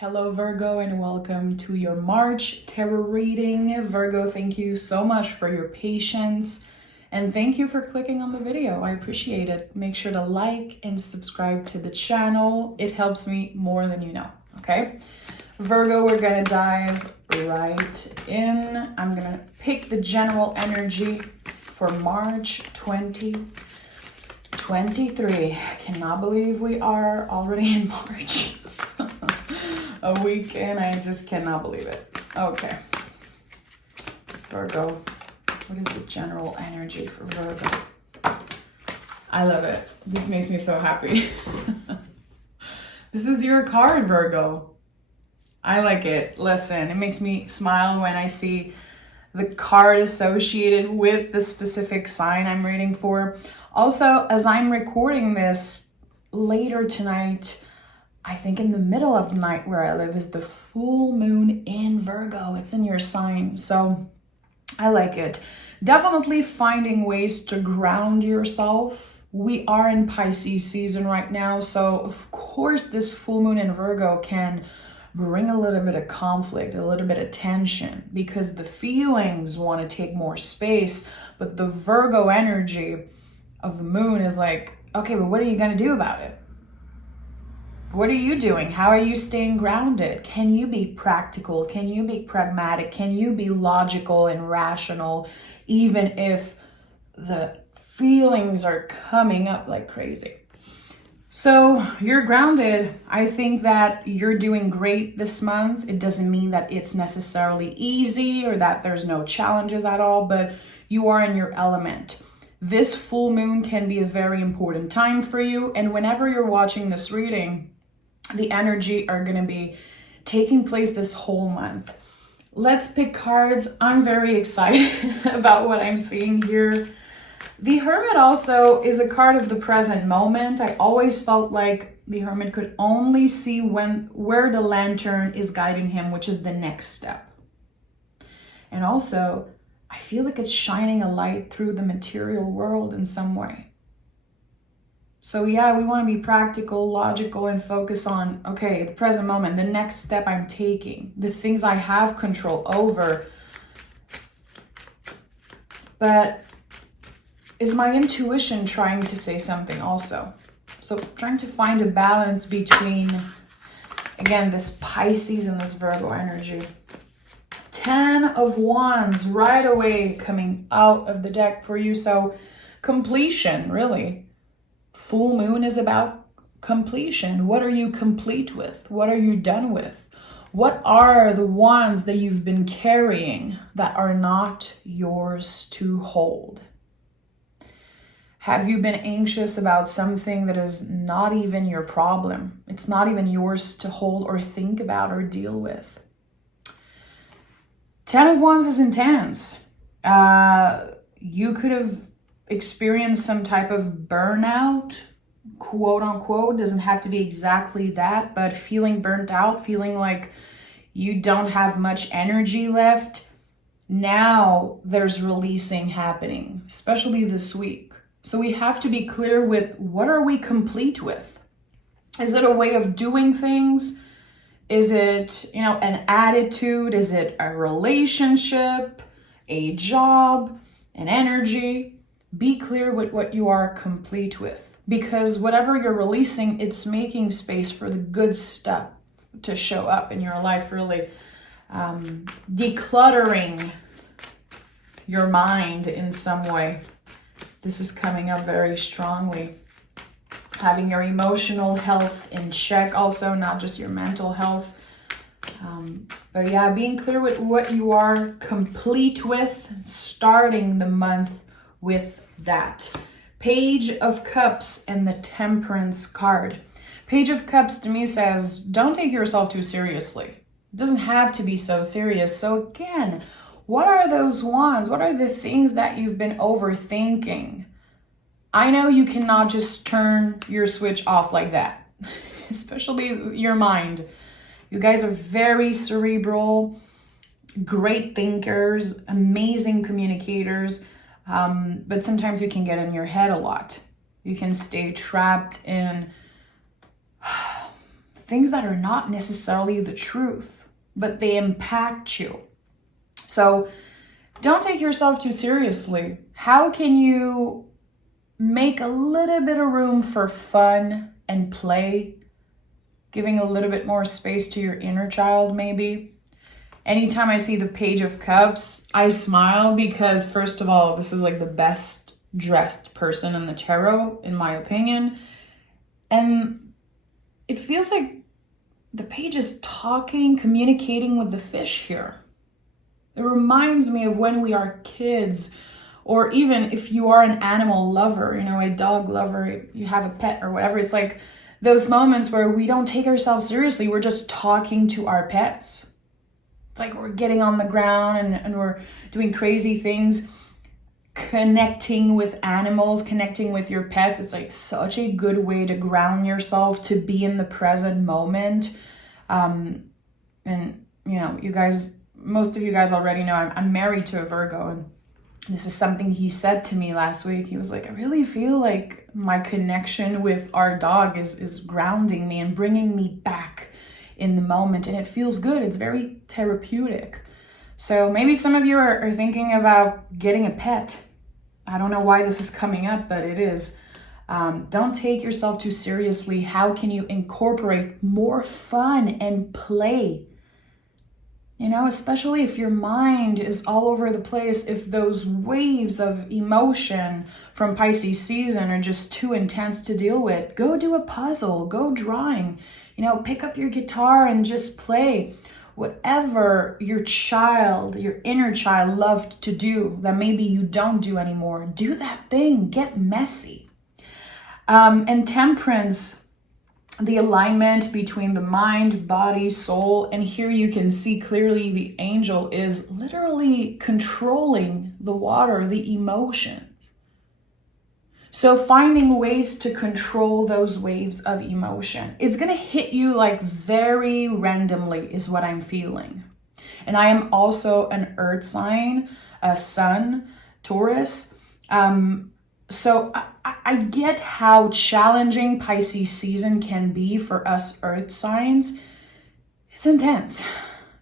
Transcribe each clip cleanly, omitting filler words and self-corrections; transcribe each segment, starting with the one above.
Hello Virgo and welcome to your March tarot reading. Virgo, thank you so much for your patience and thank you for clicking on the video. I appreciate it. Make sure to like and subscribe to the channel. It helps me more than you know, okay? Virgo, we're gonna dive right in. I'm gonna pick the general energy for March 2023. I cannot believe we are already in March. A week in, I just cannot believe it. Okay. Virgo, what is the general energy for Virgo? I love it. This makes me so happy. This is your card, Virgo. I like it. Listen, it makes me smile when I see the card associated with the specific sign I'm reading for. Also, as I'm recording this later tonight, I think in the middle of the night where I live is the full moon in Virgo. It's in your sign. So I like it. Definitely finding ways to ground yourself. We are in Pisces season right now. So of course this full moon in Virgo can bring a little bit of conflict, a little bit of tension because the feelings want to take more space. But the Virgo energy of the moon is like, okay, but what are you going to do about it? What are you doing? How are you staying grounded? Can you be practical? Can you be pragmatic? Can you be logical and rational, even if the feelings are coming up like crazy? So you're grounded. I think that you're doing great this month. It doesn't mean that it's necessarily easy or that there's no challenges at all, but you are in your element. This full moon can be a very important time for you. And whenever you're watching this reading, the energy are going to be taking place this whole month. Let's pick cards. I'm very excited about what I'm seeing here. The Hermit also is a card of the present moment. I always felt like the Hermit could only see where the lantern is guiding him, which is the next step. And also, I feel like it's shining a light through the material world in some way. So yeah, we want to be practical, logical, and focus on, okay, the present moment, the next step I'm taking, the things I have control over. But is my intuition trying to say something also? So trying to find a balance between, again, this Pisces and this Virgo energy. 10 of Wands right away coming out of the deck for you. So completion, really. Full moon is about completion. What are you complete with? What are you done with? What are the wands that you've been carrying that are not yours to hold? Have you been anxious about something that is not even your problem? It's not even yours to hold or think about or deal with. 10 of Wands is intense. You could have experienced some type of burnout, quote unquote. Doesn't have to be exactly that, but feeling burnt out, feeling like you don't have much energy left. Now there's releasing happening, especially this week. So we have to be clear with what are we complete with? Is it a way of doing things? Is it, an attitude? Is it a relationship, a job, an energy? Be clear with what you are complete with, because whatever you're releasing, it's making space for the good stuff to show up in your life, really. Decluttering your mind in some way. This is coming up very strongly. Having your emotional health in check also, not just your mental health. But yeah, being clear with what you are complete with, starting the month with that. Page of Cups and the Temperance card. Page of Cups to me says, don't take yourself too seriously. It doesn't have to be so serious. So again, what are those wands? What are the things that you've been overthinking? I know you cannot just turn your switch off like that, especially your mind. You guys are very cerebral, great thinkers, amazing communicators, but sometimes you can get in your head a lot. You can stay trapped in things that are not necessarily the truth, but they impact you. So don't take yourself too seriously. How can you make a little bit of room for fun and play? Giving a little bit more space to your inner child, maybe. Anytime I see the Page of Cups, I smile because, first of all, this is like the best dressed person in the tarot, in my opinion. And it feels like the page is talking, communicating with the fish here. It reminds me of when we are kids, or even if you are an animal lover, you know, a dog lover, you have a pet or whatever. It's like those moments where we don't take ourselves seriously. We're just talking to our pets. It's like we're getting on the ground and we're doing crazy things, connecting with animals, connecting with your pets. It's like such a good way to ground yourself, to be in the present moment. And, you know, you guys, most of you guys already know I'm married to a Virgo, and this is something he said to me last week. He was like, I really feel like my connection with our dog is grounding me and bringing me back in the moment. And it feels good. It's very therapeutic. So maybe some of you are thinking about getting a pet. I don't know why this is coming up, but it is. Don't take yourself too seriously. How can you incorporate more fun and play? You know, especially if your mind is all over the place, if those waves of emotion from Pisces season are just too intense to deal with, go do a puzzle, go drawing, you know, pick up your guitar and just play. Whatever your child, your inner child loved to do that maybe you don't do anymore, do that thing, get messy. And Temperance, the alignment between the mind, body, soul, and here you can see clearly the angel is literally controlling the water, the emotions. So finding ways to control those waves of emotion. It's going to hit you like very randomly is what I'm feeling. And I am also an earth sign, a sun, Taurus. So I get how challenging Pisces season can be for us earth signs. It's intense.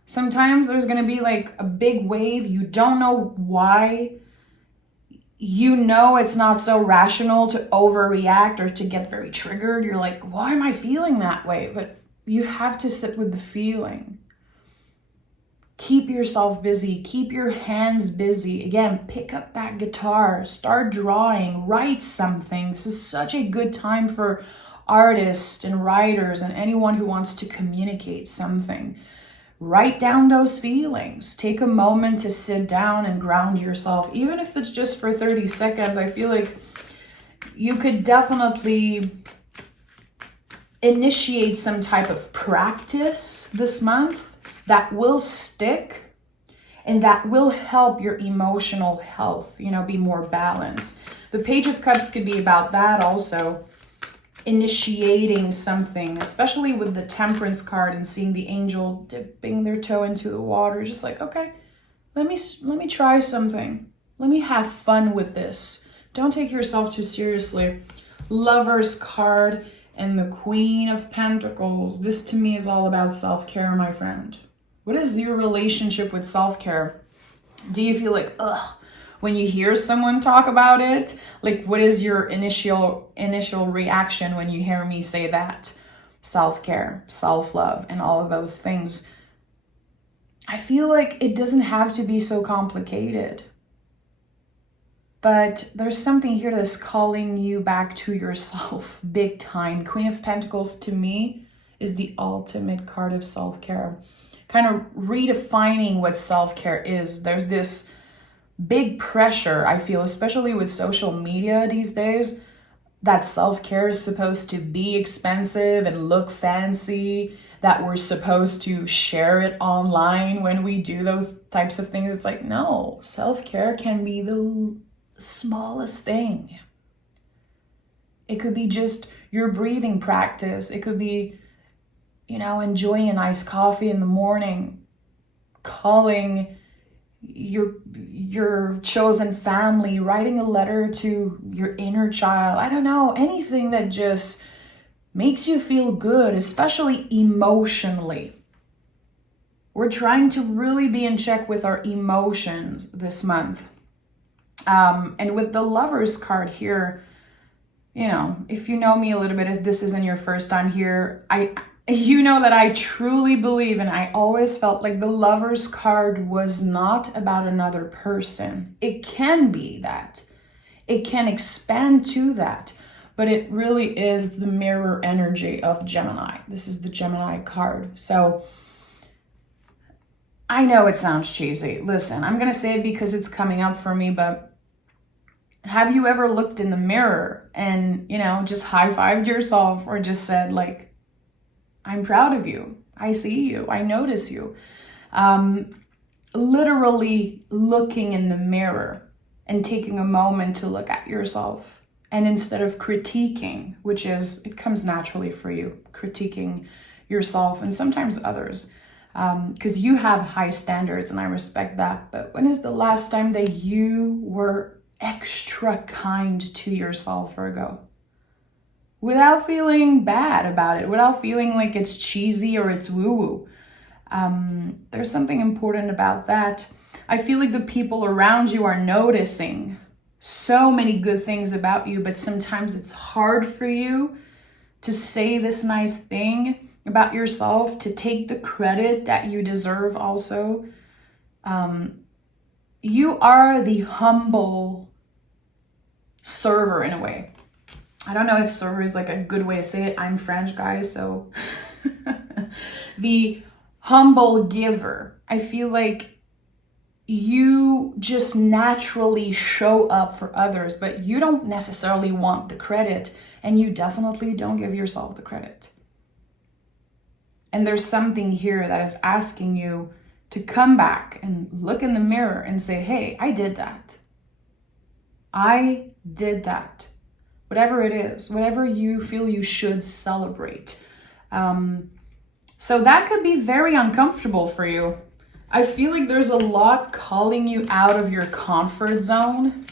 Sometimes there's going to be like a big wave. You don't know why. You know it's not so rational to overreact or to get very triggered. You're like, why am I feeling that way? But you have to sit with the feeling. Keep yourself busy. Keep your hands busy. Again, pick up that guitar. Start drawing. Write something. This is such a good time for artists and writers and anyone who wants to communicate something. Write down those feelings. Take a moment to sit down and ground yourself. Even if it's just for 30 seconds, I feel like you could definitely initiate some type of practice this month that will stick and that will help your emotional health, you know, be more balanced. The Page of Cups could be about that also. Initiating something, especially with the Temperance card and seeing the angel dipping their toe into the water, just like, okay, let me try something. Let me have fun with this. Don't take yourself too seriously. Lover's card and the Queen of Pentacles. This to me is all about self-care, my friend. What is your relationship with self-care? Do you feel like, ugh, when you hear someone talk about it? Like, what is your initial reaction when you hear me say that? Self-care, self-love, and all of those things. I feel like it doesn't have to be so complicated. But there's something here that's calling you back to yourself big time. Queen of Pentacles to me is the ultimate card of self-care. Kind of redefining what self-care is. There's this big pressure, I feel, especially with social media these days, that self-care is supposed to be expensive and look fancy, that we're supposed to share it online when we do those types of things. It's like, no, self-care can be the smallest thing. It could be just your breathing practice. It could be, you know, enjoying a nice coffee in the morning, calling your chosen family, writing a letter to your inner child. I don't know, anything that just makes you feel good, especially emotionally. We're trying to really be in check with our emotions this month. And with the Lovers card here, you know, if you know me a little bit, if this isn't your first time here, you know that I truly believe, and I always felt like the Lovers card was not about another person. It can be that. It can expand to that. But it really is the mirror energy of Gemini. This is the Gemini card. So I know it sounds cheesy. Listen, I'm going to say it because it's coming up for me, but have you ever looked in the mirror and, you know, just high-fived yourself or just said like, I'm proud of you. I see you. I notice you. Literally looking in the mirror and taking a moment to look at yourself. And instead of critiquing, which is, it comes naturally for you, critiquing yourself and sometimes others, because you have high standards and I respect that. But when is the last time that you were extra kind to yourself, Virgo? Without feeling bad about it, without feeling like it's cheesy or it's woo-woo. There's something important about that. I feel like the people around you are noticing so many good things about you, but sometimes it's hard for you to say this nice thing about yourself, to take the credit that you deserve also. You are the humble server in a way. I don't know if server is like a good way to say it. I'm French, guys, so the humble giver. I feel like you just naturally show up for others, but you don't necessarily want the credit, and you definitely don't give yourself the credit. And there's something here that is asking you to come back and look in the mirror and say, hey, I did that. I did that. Whatever it is, whatever you feel you should celebrate. So that could be very uncomfortable for you. I feel like there's a lot calling you out of your comfort zone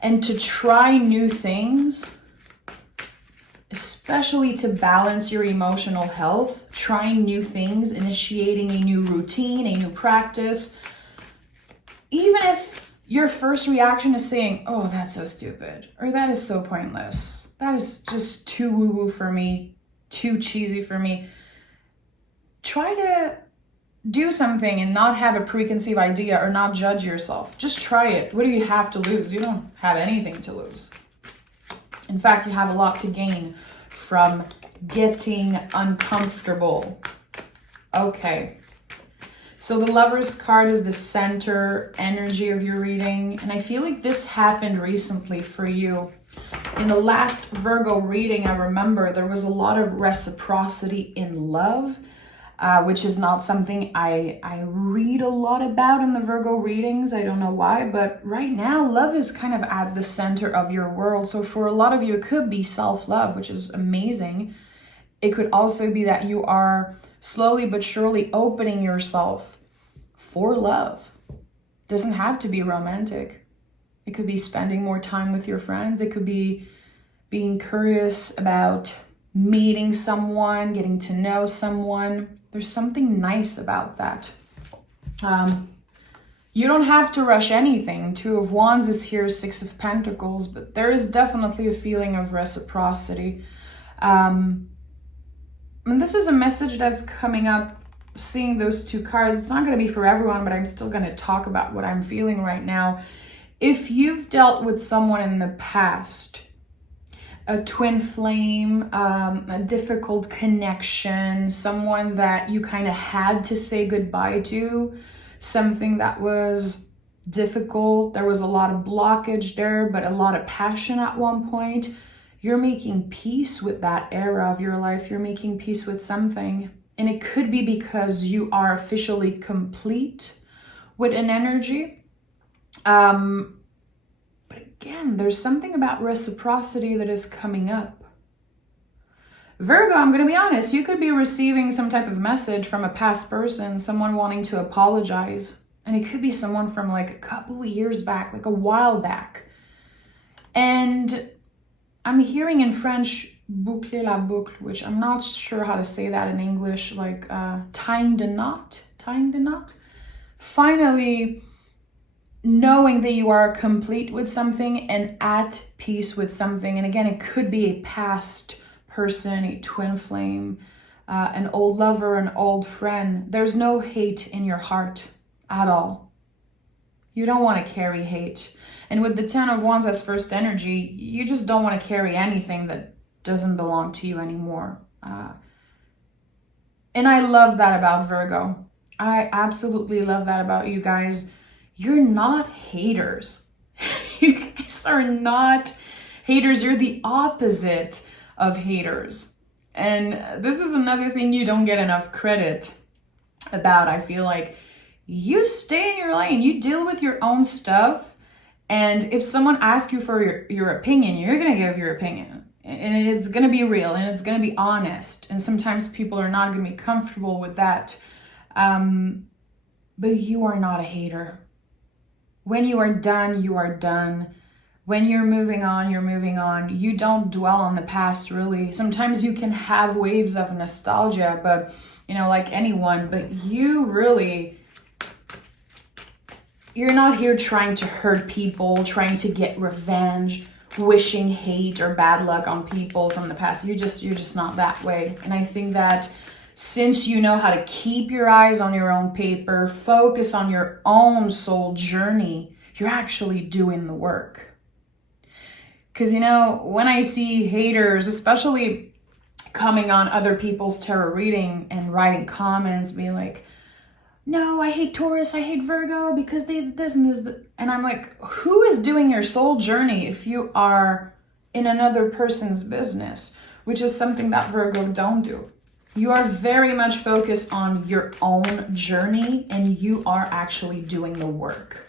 and to try new things, especially to balance your emotional health, trying new things, initiating a new routine, a new practice. Even if your first reaction is saying, oh, that's so stupid, or that is so pointless, that is just too woo-woo for me, too cheesy for me. Try to do something and not have a preconceived idea or not judge yourself. Just try it. What do you have to lose? You don't have anything to lose. In fact, you have a lot to gain from getting uncomfortable. Okay. So the Lovers card is the center energy of your reading. And I feel like this happened recently for you. In the last Virgo reading, I remember there was a lot of reciprocity in love, which is not something I read a lot about in the Virgo readings. I don't know why, but right now love is kind of at the center of your world. So for a lot of you, it could be self-love, which is amazing. It could also be that you are slowly but surely opening yourself for love. Doesn't have to be romantic. It could be spending more time with your friends. It could be being curious about meeting someone, getting to know someone. There's something nice about that. You don't have to rush anything. Two of Wands is here, Six of Pentacles, but there is definitely a feeling of reciprocity. And this is a message that's coming up, seeing those two cards. It's not going to be for everyone, but I'm still going to talk about what I'm feeling right now. If you've dealt with someone in the past, a twin flame, a difficult connection, someone that you kind of had to say goodbye to, something that was difficult, there was a lot of blockage there, but a lot of passion at one point, you're making peace with that era of your life. You're making peace with something. And it could be because you are officially complete with an energy. But again, there's something about reciprocity that is coming up. Virgo, I'm going to be honest, you could be receiving some type of message from a past person, someone wanting to apologize. And it could be someone from like a couple of years back, like a while back. And I'm hearing in French, boucler la boucle, which I'm not sure how to say that in English, like tying the knot. Finally, knowing that you are complete with something and at peace with something. And again, it could be a past person, a twin flame, an old lover, an old friend. There's no hate in your heart at all. You don't want to carry hate. And with the 10 of Wands as first energy, you just don't want to carry anything that doesn't belong to you anymore. And I love that about Virgo. I absolutely love that about you guys. You're not haters. You guys are not haters. You're the opposite of haters. And this is another thing you don't get enough credit about. I feel like you stay in your lane. You deal with your own stuff. And if someone asks you for your opinion, you're going to give your opinion. And it's going to be real and it's going to be honest. And sometimes people are not going to be comfortable with that. But you are not a hater. When you are done, you are done. When you're moving on, you're moving on. You don't dwell on the past, really. Sometimes you can have waves of nostalgia, but, like anyone, but you're not here trying to hurt people, trying to get revenge, wishing hate or bad luck on people from the past. You're just not that way. And I think that since you know how to keep your eyes on your own paper, focus on your own soul journey, you're actually doing the work. Because, when I see haters, especially coming on other people's tarot reading and writing comments, being like, no, I hate Taurus, I hate Virgo because they this and this. And I'm like, who is doing your soul journey if you are in another person's business? Which is something that Virgo don't do. You are very much focused on your own journey and you are actually doing the work.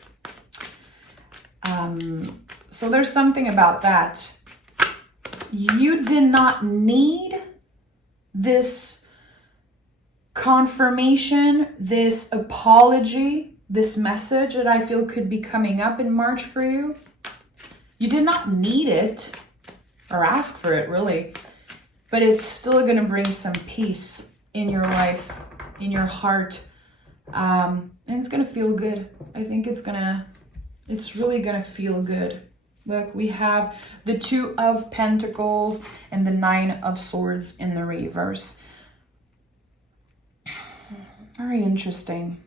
So there's something about that. You did not need this confirmation, this apology, this message that I feel could be coming up in March for you. You did not need it or ask for it, really. But it's still going to bring some peace in your life, in your heart. And it's going to feel good. I think it's really going to feel good. Look, we have the 2 of Pentacles and the 9 of Swords in the reverse. Very interesting.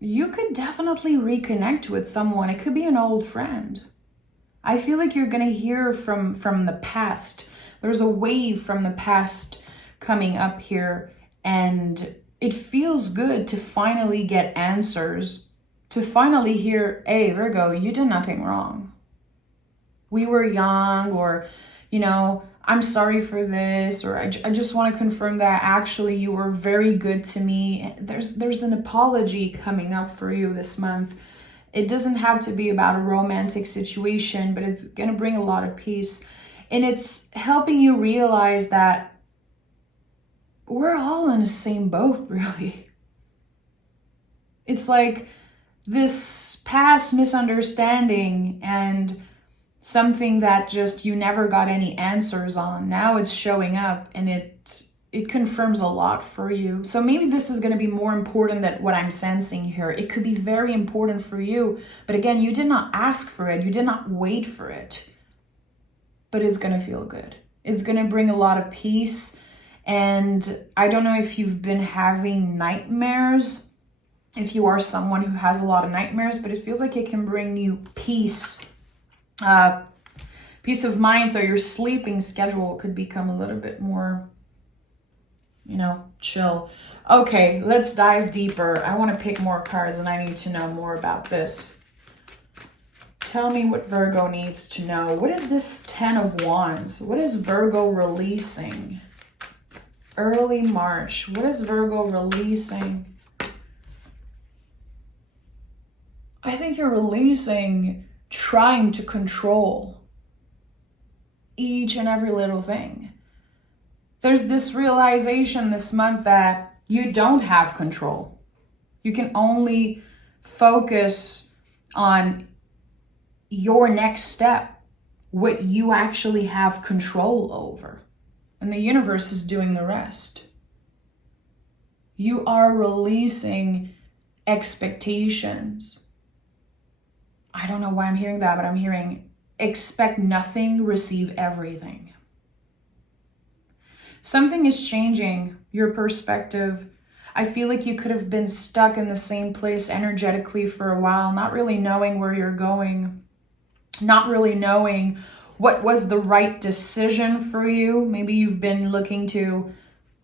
You could definitely reconnect with someone. It could be an old friend. I feel like you're going to hear from the past. There's a wave from the past coming up here. And it feels good to finally get answers. To finally hear, hey, Virgo, you did nothing wrong. We were young, or, I'm sorry for this, or I just want to confirm that actually you were very good to me. There's an apology coming up for you this month. It doesn't have to be about a romantic situation, but it's going to bring a lot of peace. And it's helping you realize that we're all in the same boat, really. It's like this past misunderstanding and something that just you never got any answers on. Now it's showing up and it confirms a lot for you. So maybe this is going to be more important than what I'm sensing here. It could be very important for you. But again, you did not ask for it. You did not wait for it. But it's going to feel good. It's going to bring a lot of peace. And I don't know if you've been having nightmares, if you are someone who has a lot of nightmares, but it feels like it can bring you peace. Peace of mind. So your sleeping schedule could become a little bit more chill. Okay, let's dive deeper. I want to pick more cards and I need to know more about this. Tell me what Virgo needs to know. What is this 10 of Wands? What is Virgo releasing? Early March. What is Virgo releasing? I think you're releasing trying to control each and every little thing. There's this realization this month that you don't have control. You can only focus on your next step, what you actually have control over. And the universe is doing the rest. You are releasing expectations. I don't know why I'm hearing that, but I'm hearing expect nothing, receive everything. Something is changing your perspective. I feel like you could have been stuck in the same place energetically for a while, not really knowing where you're going, not really knowing what was the right decision for you. Maybe you've been looking to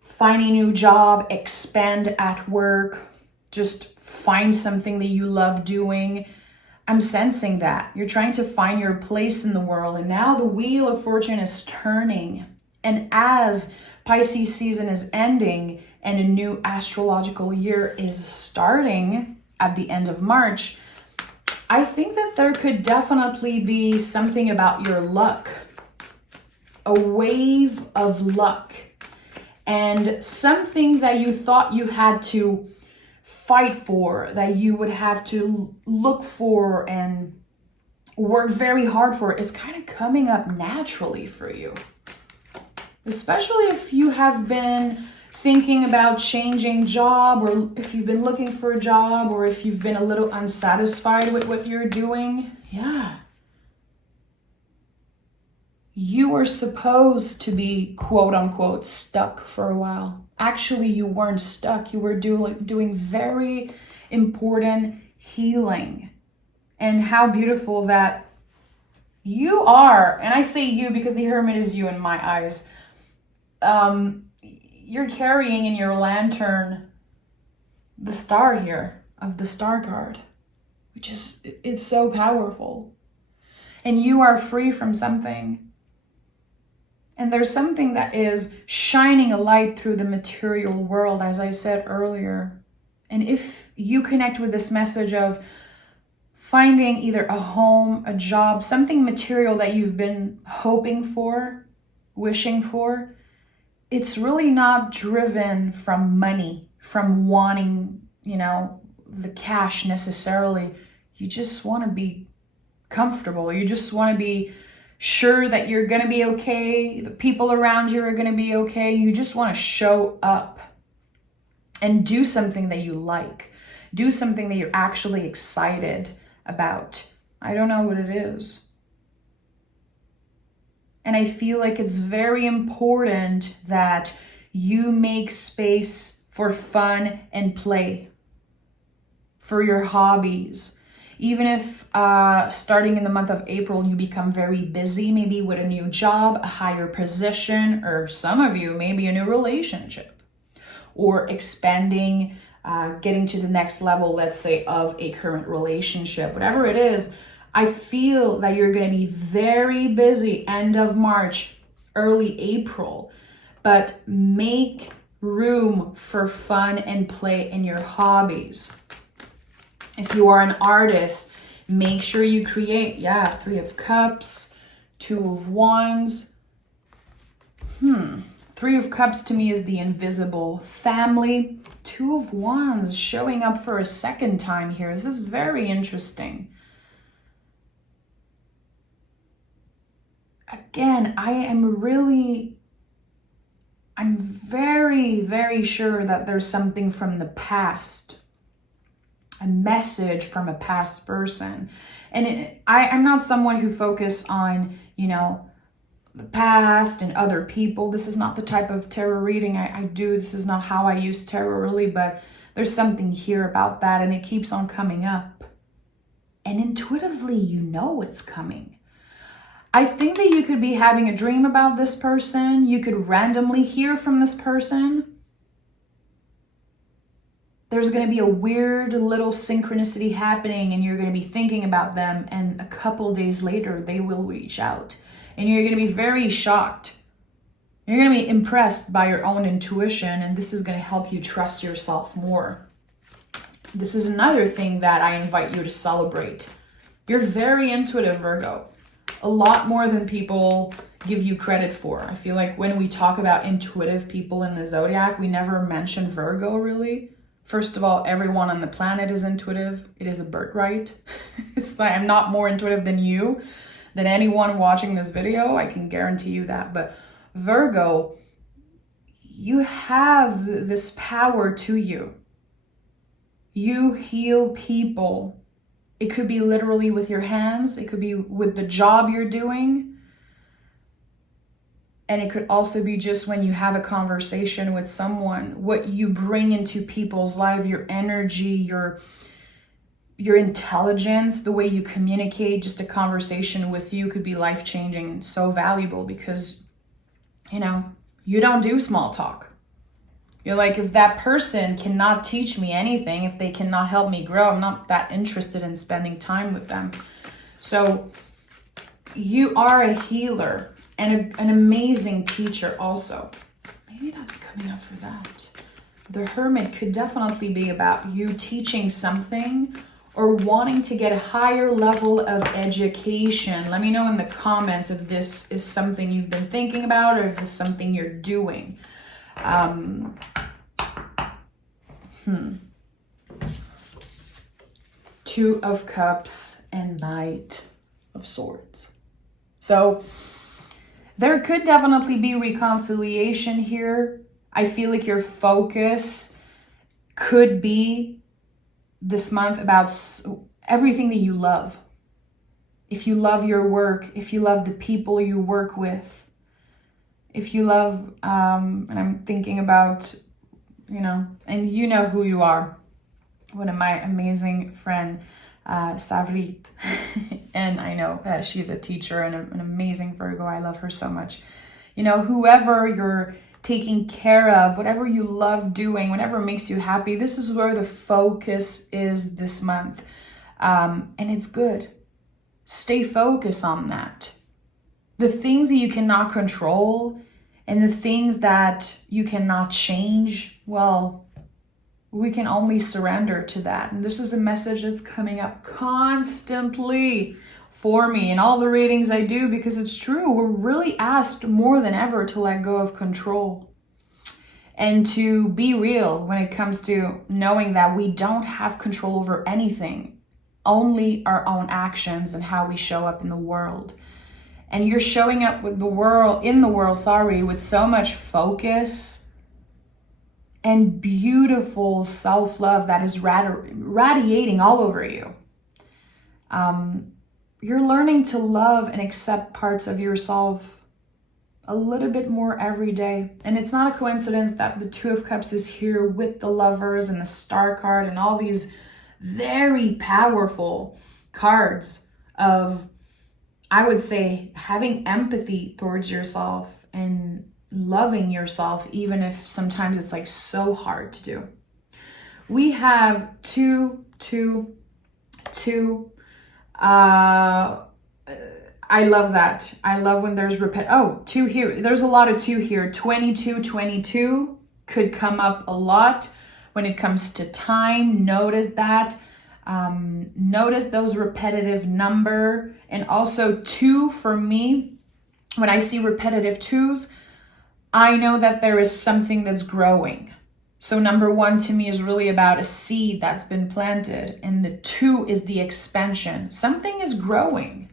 find a new job, expand at work, just find something that you love doing. I'm sensing that. You're trying to find your place in the world, and now the wheel of fortune is turning. And as Pisces season is ending and a new astrological year is starting at the end of March, I think that there could definitely be something about your luck, a wave of luck, and something that you thought you had to fight for, that you would have to look for and work very hard for, is kind of coming up naturally for you. Especially if you have been thinking about changing job, or if you've been looking for a job, or if you've been a little unsatisfied with what you're doing. Yeah. You were supposed to be quote unquote stuck for a while. Actually, you weren't stuck. You were doing very important healing. And how beautiful that you are. And I say you because the Hermit is you in my eyes. You're carrying in your lantern the star here of the star card, which is, it's so powerful. And you are free from something. And there's something that is shining a light through the material world, as I said earlier. And if you connect with this message of finding either a home, a job, something material that you've been hoping for, wishing for, it's really not driven from money, from wanting, the cash necessarily. You just want to be comfortable. You just want to be sure that you're going to be okay. The people around you are going to be okay. You just want to show up and do something that you like. Do something that you're actually excited about. I don't know what it is. And I feel like it's very important that you make space for fun and play, for your hobbies. Even if starting in the month of April, you become very busy, maybe with a new job, a higher position, or some of you, maybe a new relationship, or expanding, getting to the next level, let's say, of a current relationship, whatever it is. I feel that you're going to be very busy end of March, early April, but make room for fun and play in your hobbies. If you are an artist, make sure you create. 3 of Cups, 2 of Wands. 3 of Cups to me is the invisible family. 2 of Wands showing up for a second time here. This is very interesting. Again, I'm very, very sure that there's something from the past, a message from a past person. And I'm not someone who focuses on, the past and other people. This is not the type of tarot reading I do. This is not how I use tarot really, but there's something here about that, and it keeps on coming up. And intuitively, it's coming. I think that you could be having a dream about this person. You could randomly hear from this person. There's going to be a weird little synchronicity happening, and you're going to be thinking about them, and a couple days later, they will reach out. And you're going to be very shocked. You're going to be impressed by your own intuition, and this is going to help you trust yourself more. This is another thing that I invite you to celebrate. You're very intuitive, Virgo. A lot more than people give you credit for. I feel like when we talk about intuitive people in the zodiac, we never mention Virgo really. First of all, everyone on the planet is intuitive. It is a birthright. It's like I'm not more intuitive than you. than anyone watching this video. I can guarantee you that. But Virgo, you have this power to you. You heal people. It could be literally with your hands. It could be with the job you're doing. And it could also be just when you have a conversation with someone, what you bring into people's life, your energy, your intelligence, the way you communicate. Just a conversation with you could be life-changing, so valuable, because, you know, you don't do small talk. You're like, if that person cannot teach me anything, if they cannot help me grow, I'm not that interested in spending time with them. So you are a healer and an amazing teacher also. Maybe that's coming up for that. The Hermit could definitely be about you teaching something or wanting to get a higher level of education. Let me know in the comments if this is something you've been thinking about or if this is something you're doing. Two of Cups and Knight of Swords. So there could definitely be reconciliation here. I feel like your focus could be this month about everything that you love. If you love your work, if you love the people you work with, if you love, and I'm thinking about, you know, and you know who you are. One of my amazing friend, Savrit, and I know she's a teacher and an amazing Virgo. I love her so much. You know, whoever you're taking care of, whatever you love doing, whatever makes you happy, this is where the focus is this month. And it's good. Stay focused on that. The things that you cannot control and the things that you cannot change, well, we can only surrender to that. And this is a message that's coming up constantly for me in all the readings I do, because it's true. We're really asked more than ever to let go of control and to be real when it comes to knowing that we don't have control over anything, only our own actions and how we show up in the world. And you're showing up with in the world, with so much focus and beautiful self-love that is radiating all over you. You're learning to love and accept parts of yourself a little bit more every day. And it's not a coincidence that the Two of Cups is here with the Lovers and the Star card and all these very powerful cards of, I would say, having empathy towards yourself and loving yourself, even if sometimes it's like so hard to do. We have two. I love that. I love when there's two here. There's a lot of two here. 22 could come up a lot when it comes to time. Notice that. Notice those repetitive number. And also 2 for me, when I see repetitive 2s, I know that there is something that's growing. So number 1 to me is really about a seed that's been planted. And the 2 is the expansion. Something is growing.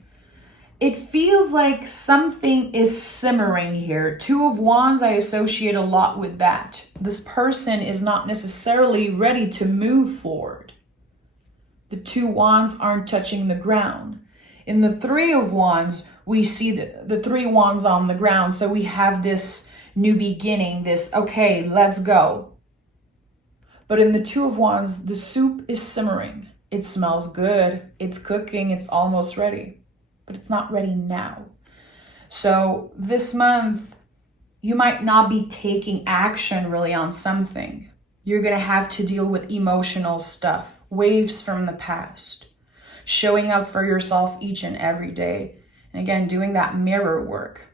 It feels like something is simmering here. 2 of Wands, I associate a lot with that. This person is not necessarily ready to move forward. The 2 Wands aren't touching the ground. In the 3 of Wands, we see the 3 Wands on the ground. So we have this new beginning, this, okay, let's go. But in the 2 of Wands, the soup is simmering. It smells good. It's cooking. It's almost ready. But it's not ready now. So this month, you might not be taking action really on something. You're going to have to deal with emotional stuff, waves from the past, showing up for yourself each and every day. And again, doing that mirror work,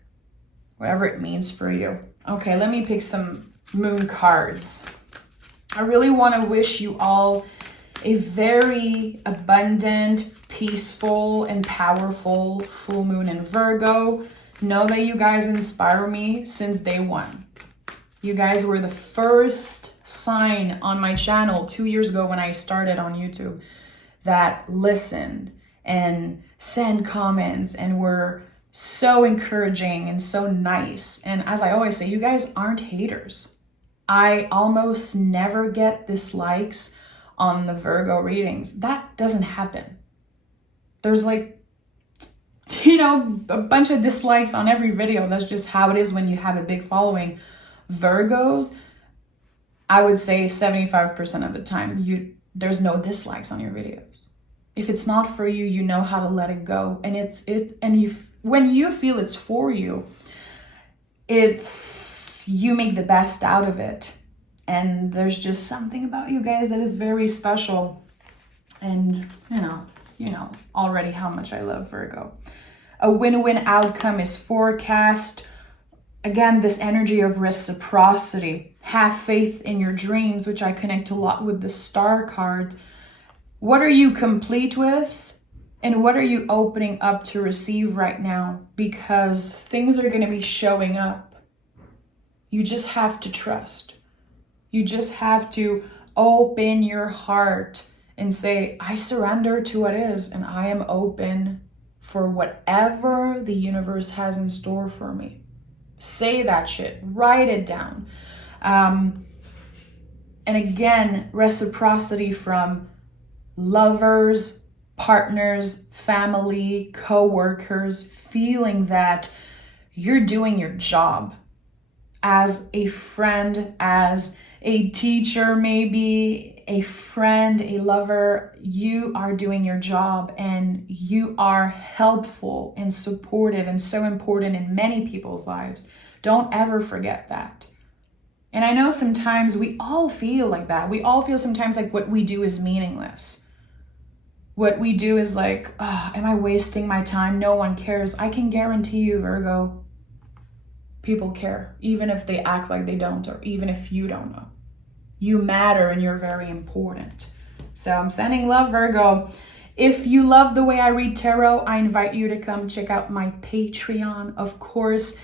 whatever it means for you. Okay, let me pick some moon cards. I really want to wish you all a very abundant, peaceful, and powerful full moon in Virgo. Know that you guys inspire me since day one. You guys were the first sign on my channel 2 years ago when I started on YouTube that listened and send comments and were so encouraging and so nice. And as I always say, you guys aren't haters. I almost never get dislikes on the Virgo readings. That doesn't happen. There's like, you know, a bunch of dislikes on every video. That's just how it is when you have a big following. Virgos, I would say 75% of the time, there's no dislikes on your videos. If it's not for you, you know how to let it go. And when you feel it's for you, you make the best out of it. And there's just something about you guys that is very special. And you know already how much I love Virgo. A win-win outcome is forecast. Again, this energy of reciprocity. Have faith in your dreams, which I connect a lot with the star card. What are you complete with? And what are you opening up to receive right now? Because things are going to be showing up. You just have to trust. You just have to open your heart and say, I surrender to what is, and I am open for whatever the universe has in store for me. Say that shit. Write it down. And again, reciprocity from lovers, partners, family, co-workers, feeling that you're doing your job as a friend, as a teacher, maybe a friend, a lover. You are doing your job and you are helpful and supportive and so important in many people's lives. Don't ever forget that. And I know sometimes we all feel like that. We all feel sometimes like what we do is meaningless. What we do is like, oh, am I wasting my time? No one cares. I can guarantee you, Virgo, people care, even if they act like they don't, or even if you don't know. You matter and you're very important. So I'm sending love, Virgo. If you love the way I read tarot, I invite you to come check out my Patreon. Of course,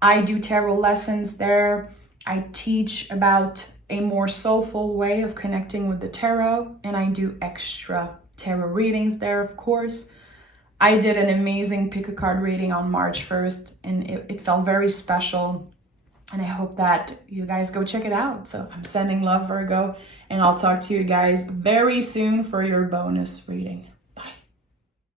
I do tarot lessons there. I teach about a more soulful way of connecting with the tarot, and I do extra tarot readings there, of course. I did an amazing pick a card reading on March 1st, and it felt very special. And I hope that you guys go check it out. So I'm sending love, Virgo, and I'll talk to you guys very soon for your bonus reading.